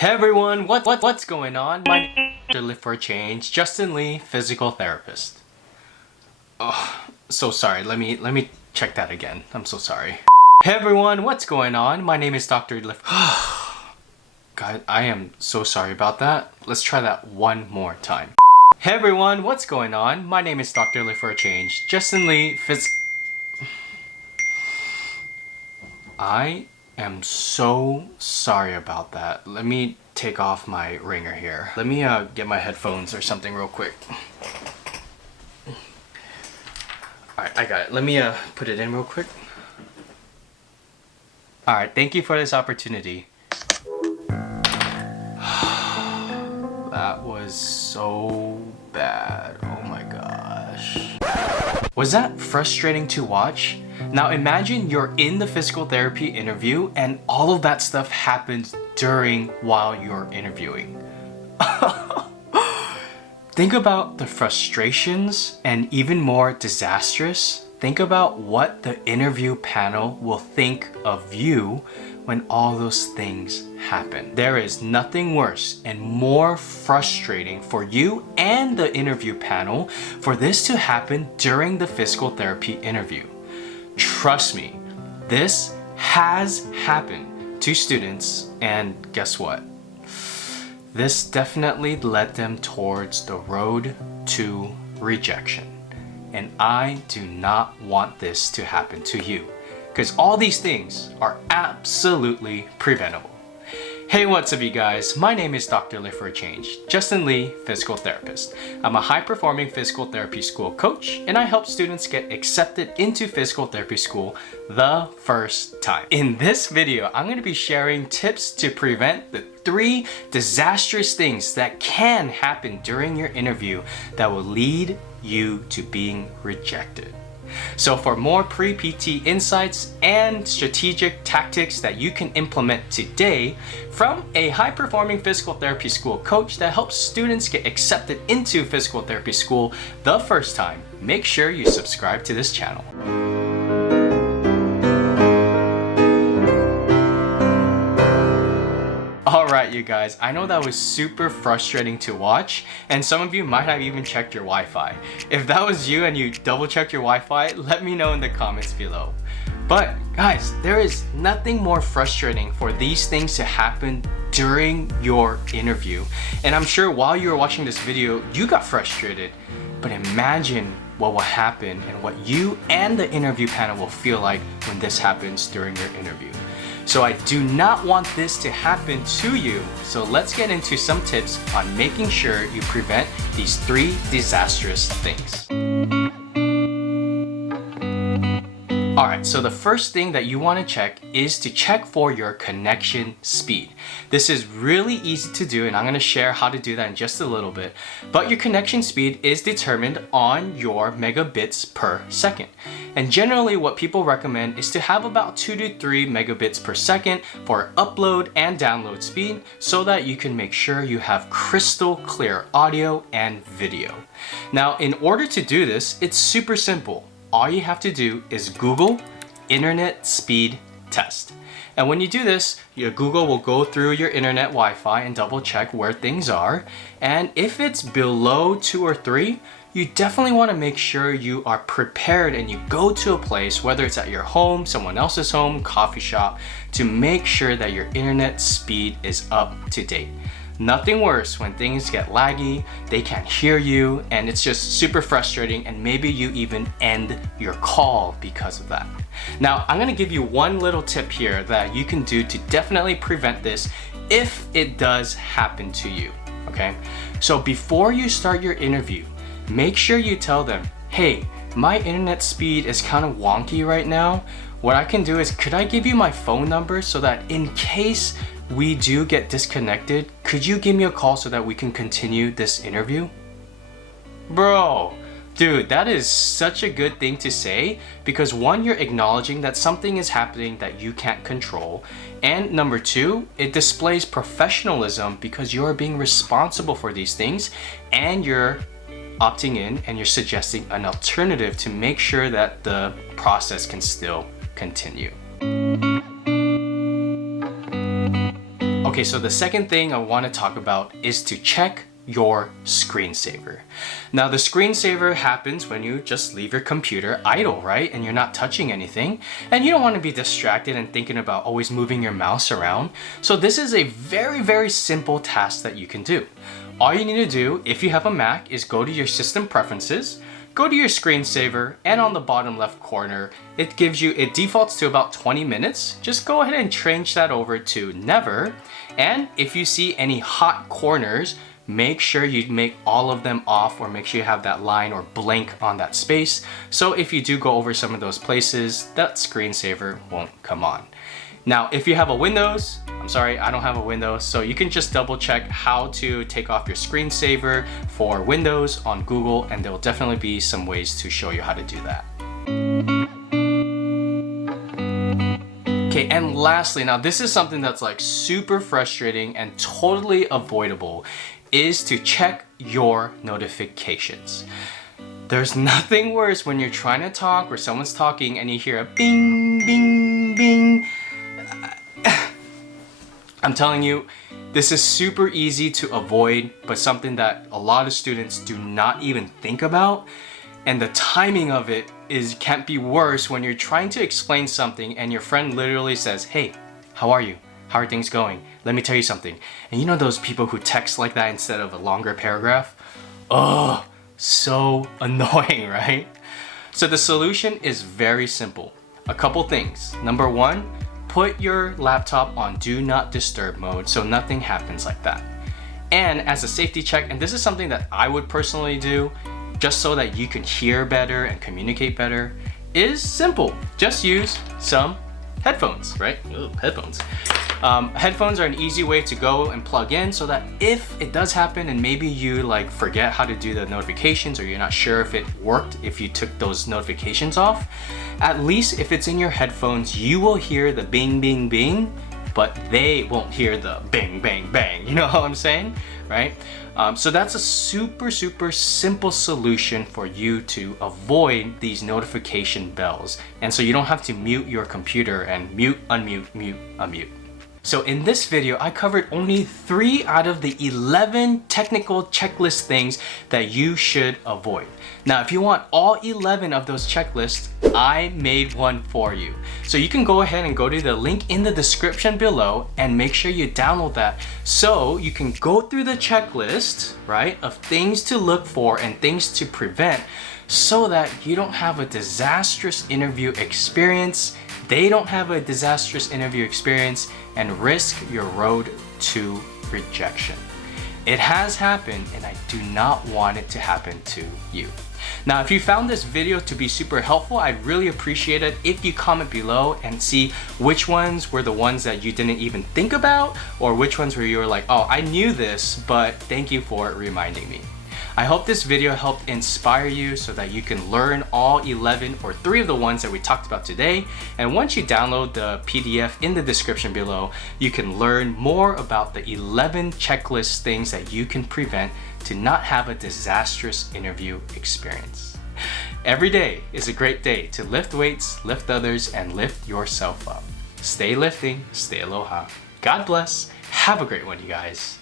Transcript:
Hey everyone, what's going on? My name is Live for a Change, Justin Lee, physical therapist. Oh, so sorry. Let me check that again. I'm so sorry. Hey everyone, what's going on? My name is Dr. Liv. God, I am so sorry about that. Let's try that one more time. Hey everyone, what's going on? My name is Dr. Live for a Change, Justin Lee, I am so sorry about that. Let me take off my ringer here. Let me get my headphones or something real quick. Alright, I got it. Let me put it in real quick. Alright, thank you for this opportunity. That was so bad. Oh my gosh. Was that frustrating to watch? Now imagine you're in the physical therapy interview and all of that stuff happens while you're interviewing. Think about the frustrations, and even more disastrous, think about what the interview panel will think of you when all those things happen. There is nothing worse and more frustrating for you and the interview panel for this to happen during the physical therapy interview. Trust me, this has happened to students, and guess what? This definitely led them towards the road to rejection. And I do not want this to happen to you, because all these things are absolutely preventable. Hey, what's up you guys? My name is Dr. Live for a Change, Justin Lee, physical therapist. I'm a high-performing physical therapy school coach, and I help students get accepted into physical therapy school the first time. In this video, I'm going to be sharing tips to prevent the 3 disastrous things that can happen during your interview that will lead you to being rejected. So for more pre-PT insights and strategic tactics that you can implement today from a high-performing physical therapy school coach that helps students get accepted into physical therapy school the first time, make sure you subscribe to this channel. Alright you guys, I know that was super frustrating to watch, and some of you might have even checked your Wi-Fi. If that was you and you double checked your Wi-Fi, let me know in the comments below. But guys, there is nothing more frustrating for these things to happen during your interview. And I'm sure while you were watching this video, you got frustrated. But imagine what will happen and what you and the interview panel will feel like when this happens during your interview. So I do not want this to happen to you. So let's get into some tips on making sure you prevent these 3 disastrous things. Alright, so the first thing that you want to check is to check for your connection speed. This is really easy to do, and I'm going to share how to do that in just a little bit. But your connection speed is determined on your megabits per second. And generally what people recommend is to have about 2 to 3 megabits per second for upload and download speed so that you can make sure you have crystal clear audio and video. Now, in order to do this, it's super simple. All you have to do is Google internet speed test. And when you do this, your Google will go through your internet Wi-Fi and double check where things are. And if it's below 2 or 3, you definitely want to make sure you are prepared and you go to a place, whether it's at your home, someone else's home, coffee shop, to make sure that your internet speed is up to date. Nothing worse when things get laggy, they can't hear you, and it's just super frustrating, and maybe you even end your call because of that. Now, I'm gonna give you one little tip here that you can do to definitely prevent this if it does happen to you, okay? So before you start your interview, make sure you tell them, hey, my internet speed is kind of wonky right now. What I can do is, could I give you my phone number so that in case we do get disconnected, could you give me a call so that we can continue this interview? Bro, dude, that is such a good thing to say, because 1, you're acknowledging that something is happening that you can't control, and number 2, it displays professionalism because you're being responsible for these things and you're opting in and you're suggesting an alternative to make sure that the process can still continue. Okay, so the second thing I want to talk about is to check your screensaver. Now the screensaver happens when you just leave your computer idle, right? And you're not touching anything, and you don't want to be distracted and thinking about always moving your mouse around. So this is a very simple task that you can do. All you need to do, if you have a Mac, is go to your system preferences, go to your screensaver, and on the bottom left corner, it defaults to about 20 minutes. Just go ahead and change that over to never. And if you see any hot corners, make sure you make all of them off, or make sure you have that line or blank on that space. So if you do go over some of those places, that screensaver won't come on. Now, if you have a Windows, I'm sorry, I don't have a Windows, so you can just double check how to take off your screensaver for Windows on Google, and there will definitely be some ways to show you how to do that. Okay, and lastly, now this is something that's like super frustrating and totally avoidable, is to check your notifications. There's nothing worse when you're trying to talk or someone's talking and you hear a bing, bing, bing. I'm telling you, this is super easy to avoid, but something that a lot of students do not even think about. And the timing of it can't be worse when you're trying to explain something and your friend literally says, "Hey, how are you? How are things going? Let me tell you something." And you know those people who text like that instead of a longer paragraph? Oh, so annoying, right? So the solution is very simple. A couple things. Number one, put your laptop on do not disturb mode so nothing happens like that. And as a safety check, and this is something that I would personally do just so that you can hear better and communicate better, is simple. Just use some headphones, right? Ooh, headphones. Headphones are an easy way to go and plug in so that if it does happen and maybe you like forget how to do the notifications, or you're not sure if it worked if you took those notifications off, at least if it's in your headphones, you will hear the bing, bing, bing, but they won't hear the bang, bang, bang. You know what I'm saying, right? So that's a super simple solution for you to avoid these notification bells. And so you don't have to mute your computer and mute, unmute, mute, unmute. So in this video, I covered only 3 out of the 11 technical checklist things that you should avoid. Now, if you want all 11 of those checklists, I made one for you. So you can go ahead and go to the link in the description below and make sure you download that so you can go through the checklist, right, of things to look for and things to prevent so that you don't have a disastrous interview experience, they don't have a disastrous interview experience, and risk your road to rejection. It has happened, and I do not want it to happen to you. Now, if you found this video to be super helpful, I'd really appreciate it if you comment below and see which ones were the ones that you didn't even think about, or which ones where you were like, oh, I knew this, but thank you for reminding me. I hope this video helped inspire you so that you can learn all 11 or 3 of the ones that we talked about today. And once you download the PDF in the description below, you can learn more about the 11 checklist things that you can prevent to not have a disastrous interview experience. Every day is a great day to lift weights, lift others, and lift yourself up. Stay lifting, stay aloha. God bless. Have a great one, you guys.